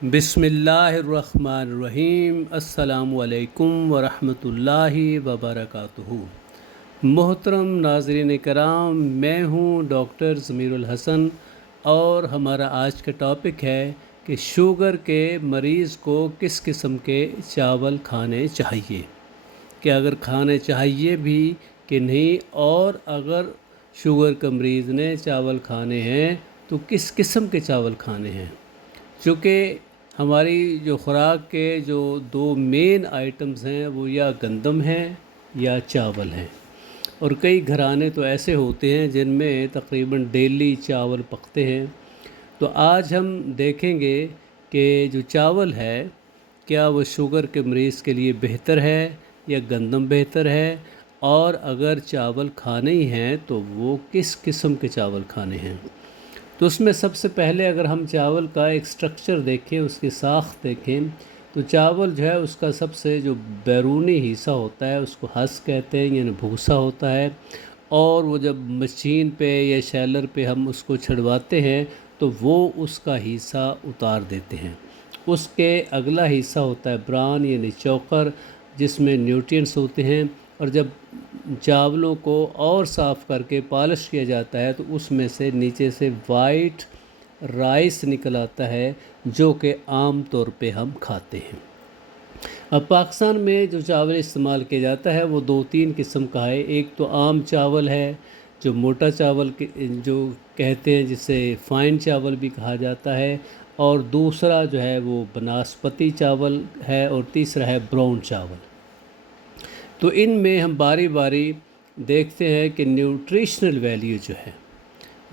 बिस्मिल्लाहिर्रहमानिर्रहीम। अस्सलामुअलैकुम वरहमतुल्लाहि वबरकातुहू। मोहतरम नाज़रीन कराम, मैं हूँ डॉक्टर ज़मीरुल हसन और हमारा आज का टॉपिक है कि शुगर के मरीज़ को किस किस्म के चावल खाने चाहिए, कि अगर खाने चाहिए भी कि नहीं, और अगर शुगर के मरीज़ ने चावल खाने हैं तो किस किस्म के चावल खाने हैं। चूँकि हमारी जो ख़ुराक के जो दो मेन आइटम्स हैं वो या गंदम हैं या चावल हैं, और कई घराने तो ऐसे होते हैं जिनमें तकरीबन डेली चावल पकते हैं। तो आज हम देखेंगे कि जो चावल है क्या वो शुगर के मरीज़ के लिए बेहतर है या गंदम बेहतर है, और अगर चावल खाने ही हैं तो वो किस किस्म के चावल खाने हैं। तो उसमें सबसे पहले अगर हम चावल का एक स्ट्रक्चर देखें, उसकी साख्त देखें, तो चावल जो है उसका सबसे जो बैरूनी हिस्सा होता है उसको हस कहते हैं, यानी भूसा होता है। और वो जब मशीन पे या शैलर पे हम उसको छिड़वाते हैं तो वो उसका हिस्सा उतार देते हैं। उसके अगला हिस्सा होता है ब्रान यानी चोकर, जिसमें न्यूट्रिएंट्स होते हैं। और जब चावलों को और साफ़ करके पॉलिश किया जाता है तो उसमें से नीचे से वाइट राइस निकल आता है, जो कि आम तौर पे हम खाते हैं। अब पाकिस्तान में जो चावल इस्तेमाल किया जाता है वो दो तीन किस्म का है। एक तो आम चावल है जो मोटा चावल जो कहते हैं, जिसे फ़ाइन चावल भी कहा जाता है, और दूसरा जो है वो बनास्पति चावल है, और तीसरा है ब्राउन चावल। तो इनमें हम बारी बारी देखते हैं कि न्यूट्रिशनल वैल्यू जो है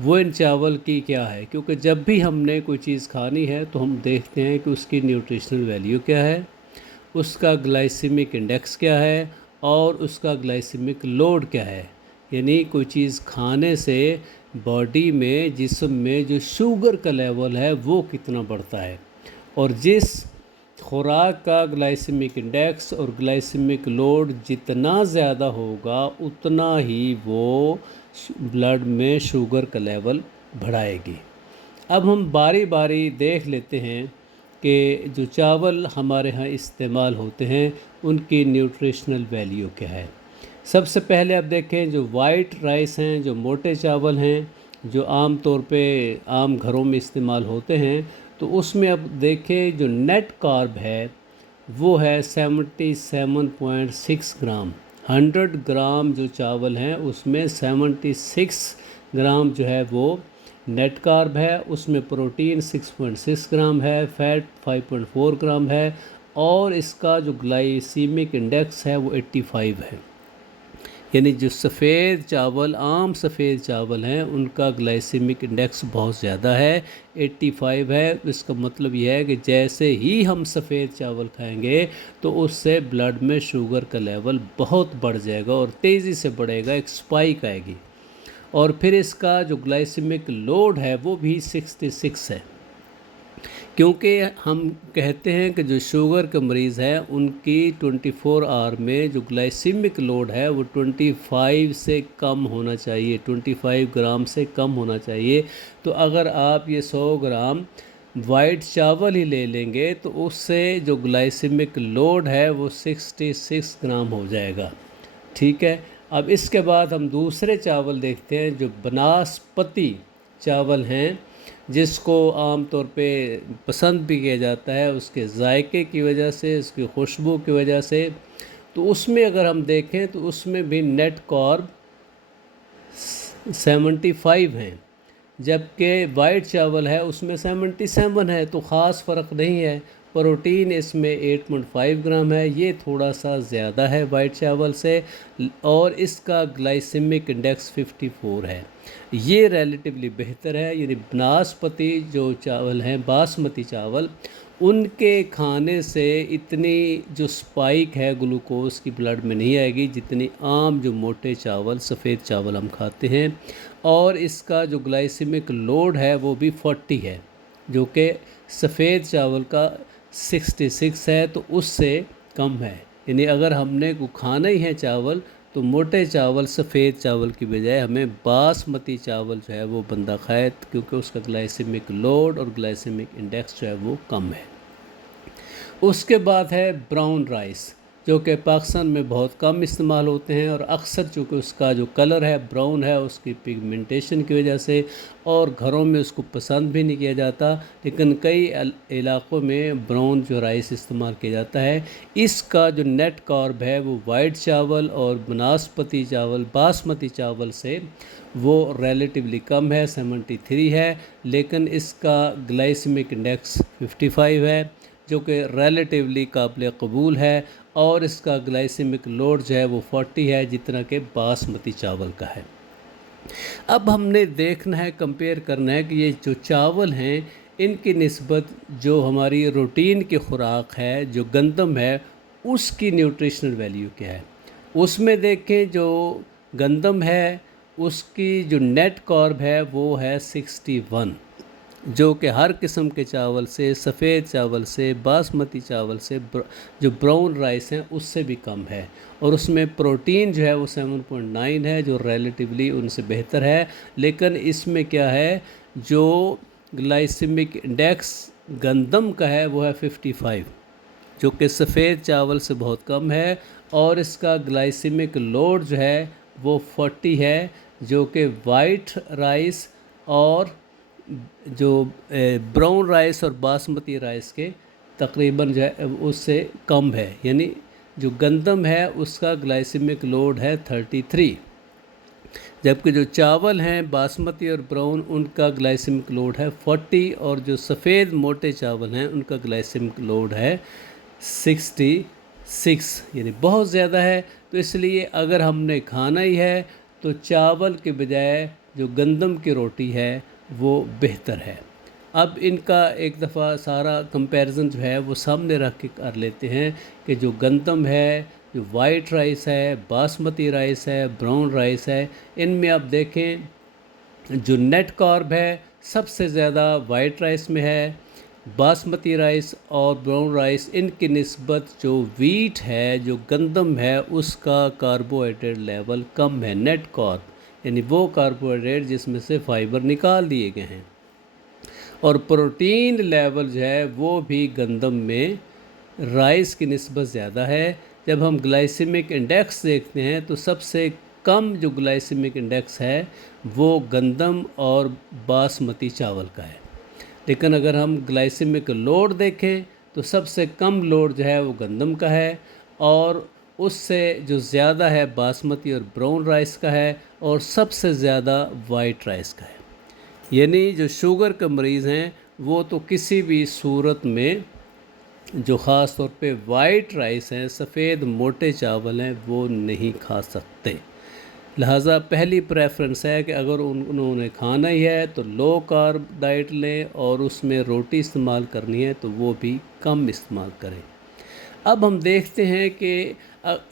वो इन चावल की क्या है, क्योंकि जब भी हमने कोई चीज़ खानी है तो हम देखते हैं कि उसकी न्यूट्रिशनल वैल्यू क्या है, उसका ग्लाइसेमिक इंडेक्स क्या है, और उसका ग्लाइसेमिक लोड क्या है। यानी कोई चीज़ खाने से बॉडी में, जिस्म में जो शुगर का लेवल है वो कितना बढ़ता है, और जिस खुराक का ग्लाइसेमिक इंडेक्स और ग्लाइसेमिक लोड जितना ज़्यादा होगा उतना ही वो ब्लड में शुगर का लेवल बढ़ाएगी। अब हम बारी बारी देख लेते हैं कि जो चावल हमारे यहाँ इस्तेमाल होते हैं उनकी न्यूट्रिशनल वैल्यू क्या है। सबसे पहले आप देखें, जो वाइट राइस हैं, जो मोटे चावल हैं, जो आम तौर पे आम घरों में इस्तेमाल होते हैं, तो उसमें अब देखें जो नेट कार्ब है वो है 77.6 ग्राम। 100 ग्राम जो चावल हैं उसमें 76 ग्राम जो है वो नेट कार्ब है। उसमें प्रोटीन 6.6 ग्राम है, फैट 5.4 ग्राम है, और इसका जो ग्लाइसीमिक इंडेक्स है वो 85 है। यानी जो सफ़ेद चावल, आम सफ़ेद चावल हैं, उनका ग्लाइसेमिक इंडेक्स बहुत ज़्यादा है, 85 है। इसका मतलब यह है कि जैसे ही हम सफ़ेद चावल खाएंगे तो उससे ब्लड में शुगर का लेवल बहुत बढ़ जाएगा और तेज़ी से बढ़ेगा, एक स्पाइक आएगी। और फिर इसका जो ग्लाइसेमिक लोड है वो भी 66 है, क्योंकि हम कहते हैं कि जो शुगर के मरीज़ हैं उनकी 24 आवर में जो ग्लाइसेमिक लोड है वो 25 से कम होना चाहिए, 25 ग्राम से कम होना चाहिए। तो अगर आप ये 100 ग्राम वाइट चावल ही ले लेंगे तो उससे जो ग्लाइसेमिक लोड है वो 66 ग्राम हो जाएगा। ठीक है। अब इसके बाद हम दूसरे चावल देखते हैं जो बनास्पति चावल हैं, जिसको आम तौर पे पसंद भी किया जाता है उसके जायके की वजह से, उसकी खुशबू की वजह से। तो उसमें अगर हम देखें तो उसमें भी नेट कार्ब 75 हैं, जबकि वाइट चावल है उसमें 77 है। तो ख़ास फ़र्क नहीं है। प्रोटीन इसमें 8.5 ग्राम है, ये थोड़ा सा ज़्यादा है वाइट चावल से, और इसका ग्लाइसेमिक इंडेक्स 54 है। ये रिलेटिवली बेहतर है। यानी बनास्पति जो चावल हैं, बासमती चावल, उनके खाने से इतनी जो स्पाइक है ग्लूकोज की ब्लड में नहीं आएगी जितनी आम जो मोटे चावल, सफ़ेद चावल हम खाते हैं। और इसका जो ग्लाइसेमिक लोड है वो भी 40 है, जो कि सफ़ेद चावल का 66 है, तो उससे कम है। यानी अगर हमने को खाना ही है चावल तो मोटे चावल, सफ़ेद चावल की बजाय हमें बासमती चावल जो है वो बंदा खाए, क्योंकि उसका ग्लाइसेमिक लोड और ग्लाइसेमिक इंडेक्स जो है वो कम है। उसके बाद है ब्राउन राइस, जो कि पाकिस्तान में बहुत कम इस्तेमाल होते हैं और अक्सर चूँकि उसका जो कलर है ब्राउन है उसकी पिगमेंटेशन की वजह से, और घरों में उसको पसंद भी नहीं किया जाता, लेकिन कई इलाक़ों में ब्राउन जो राइस इस्तेमाल किया जाता है। इसका जो नेट कार्ब है वो वाइट चावल और बनास्पति चावल बासमती चावल से वो रिलेटिवली कम है, 73 है, लेकिन इसका ग्लाइसेमिक इंडेक्स 55 है, जो कि रिलेटिवली काबिल कबूल है, और इसका ग्लाइसेमिक लोड जो है वो 40 है, जितना कि बासमती चावल का है। अब हमने देखना है, कंपेयर करना है कि ये जो चावल हैं इनकी निस्बत जो हमारी रूटीन की खुराक है, जो गंदम है, उसकी न्यूट्रिशनल वैल्यू क्या है। उसमें देखें जो गंदम है उसकी जो नेट कार्ब है वो है 61, जो कि हर किस्म के चावल से, सफ़ेद चावल से, बासमती चावल से, जो ब्राउन राइस हैं उससे भी कम है, और उसमें प्रोटीन जो है वो 7.9 है, जो रिलेटिवली उनसे बेहतर है। लेकिन इसमें क्या है, जो ग्लाइसेमिक इंडेक्स गंदम का है वो है 55, जो कि सफ़ेद चावल से बहुत कम है, और इसका ग्लाइसेमिक लोड जो है वो 40 है, जो कि वाइट राइस और जो ब्राउन राइस और बासमती राइस के तकरीबन जो है उससे कम है। यानी जो गंदम है उसका ग्लाइसेमिक लोड है 33, जबकि जो चावल हैं बासमती और ब्राउन उनका ग्लाइसेमिक लोड है 40, और जो सफ़ेद मोटे चावल हैं उनका ग्लाइसेमिक लोड है 66, यानी बहुत ज़्यादा है। तो इसलिए अगर हमने खाना ही है तो चावल के बजाय जो गंदम की रोटी है वो बेहतर है। अब इनका एक दफ़ा सारा कंपैरिजन जो है वो सामने रख के कर लेते हैं कि जो गंदम है, जो वाइट राइस है, बासमती राइस है, ब्राउन राइस है, इनमें आप देखें जो नेट कार्ब है सबसे ज़्यादा वाइट राइस में है। बासमती राइस और ब्राउन राइस इनकी निस्बत जो वीट है, जो गंदम है, उसका कार्बोहाइड्रेट लेवल कम है, नेट कार्ब, यानी वो कार्बोहाइड्रेट जिसमें से फाइबर निकाल दिए गए हैं। और प्रोटीन लेवल जो है वो भी गंदम में राइस की निस्बत ज़्यादा है। जब हम ग्लाइसेमिक इंडेक्स देखते हैं तो सबसे कम जो ग्लाइसेमिक इंडेक्स है वो गंदम और बासमती चावल का है, लेकिन अगर हम ग्लाइसेमिक लोड देखें तो सबसे कम लोड जो है वो गंदम का है, और उससे जो ज़्यादा है बासमती और ब्राउन राइस का है, और सबसे ज़्यादा वाइट राइस का है। यानी जो शुगर के मरीज़ हैं वो तो किसी भी सूरत में, जो ख़ास तौर पे वाइट राइस हैं, सफ़ेद मोटे चावल हैं, वो नहीं खा सकते। लिहाजा पहली प्रेफरेंस है कि अगर उन्होंने खाना ही है तो लो कार्ब डाइट लें, और उसमें रोटी इस्तेमाल करनी है तो वो भी कम इस्तेमाल करें। अब हम देखते हैं कि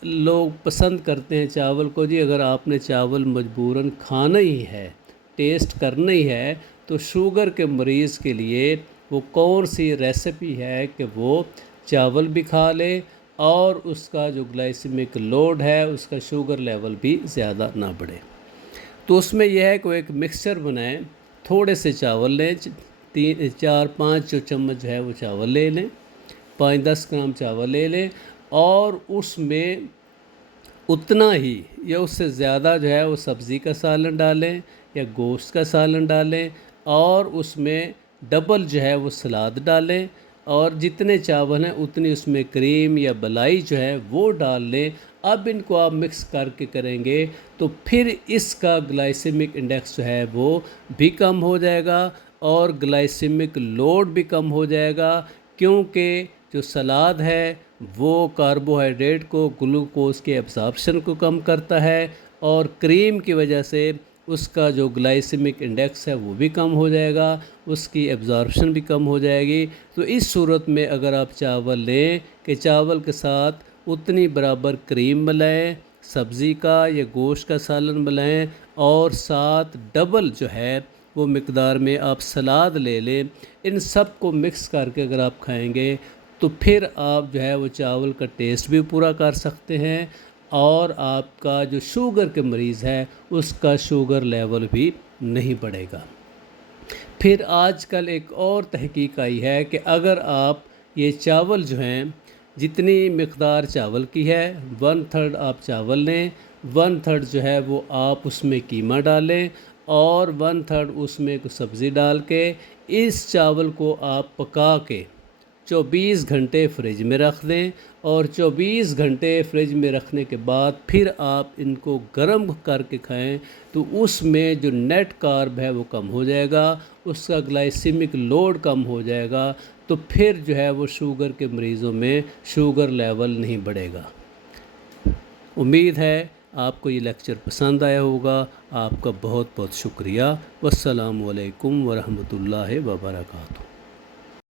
लोग पसंद करते हैं चावल को। जी अगर आपने चावल मजबूरन खाना ही है, टेस्ट करना ही है, तो शुगर के मरीज़ के लिए वो कौन सी रेसिपी है कि वो चावल भी खा ले और उसका जो ग्लाइसेमिक लोड है, उसका शुगर लेवल भी ज़्यादा ना बढ़े। तो उसमें यह है कि एक मिक्सचर बनाएं, थोड़े से चावल लें, 4-5 जो चम्मच जो है वो चावल ले लें, 5-10 ग्राम चावल ले लें, और उसमें उतना ही या उससे ज़्यादा जो है वो सब्ज़ी का सालन डालें या गोश्त का सालन डालें, और उसमें डबल जो है वो सलाद डालें, और जितने चावल हैं उतनी उसमें क्रीम या मलाई जो है वो डाल लें। अब इनको आप मिक्स करके करेंगे तो फिर इसका ग्लाइसेमिक इंडेक्स जो है वो भी कम हो जाएगा और ग्लाइसेमिक लोड भी कम हो जाएगा, क्योंकि जो सलाद है वो कार्बोहाइड्रेट को, ग्लूकोज के एब्जॉर्प्शन को कम करता है, और क्रीम की वजह से उसका जो ग्लाइसेमिक इंडेक्स है वो भी कम हो जाएगा, उसकी एब्जॉर्प्शन भी कम हो जाएगी। तो इस सूरत में अगर आप चावल लें कि चावल के साथ उतनी बराबर क्रीम मिलाएं, सब्ज़ी का या गोश्त का सालन मिलाएं, और साथ डबल जो है वो मिकदार में आप सलाद ले लें। इन सब को मिक्स करके अगर आप खाएंगे तो फिर आप जो है वो चावल का टेस्ट भी पूरा कर सकते हैं, और आपका जो शुगर के मरीज़ है उसका शुगर लेवल भी नहीं बढ़ेगा। फिर आजकल एक और तहकीक आई है कि अगर आप ये चावल जो हैं, जितनी मकदार चावल की है 1/3 आप चावल लें, 1/3 जो है वो आप उसमें कीमा डालें और 1/3 उसमें कुछ सब्ज़ी डाल के इस चावल को आप पका के 24 घंटे फ्रिज में रख दें और 24 घंटे फ्रिज में रखने के बाद फिर आप इनको गर्म करके खाएं तो उसमें जो नेट कार्ब है वो कम हो जाएगा, उसका ग्लाइसेमिक लोड कम हो जाएगा, तो फिर जो है वो शुगर के मरीज़ों में शुगर लेवल नहीं बढ़ेगा। उम्मीद है आपको ये लेक्चर पसंद आया होगा। आपका बहुत बहुत शुक्रिया। वस्सलामु अलैकुम वरहमतुल्लाहि वबरकातुहू।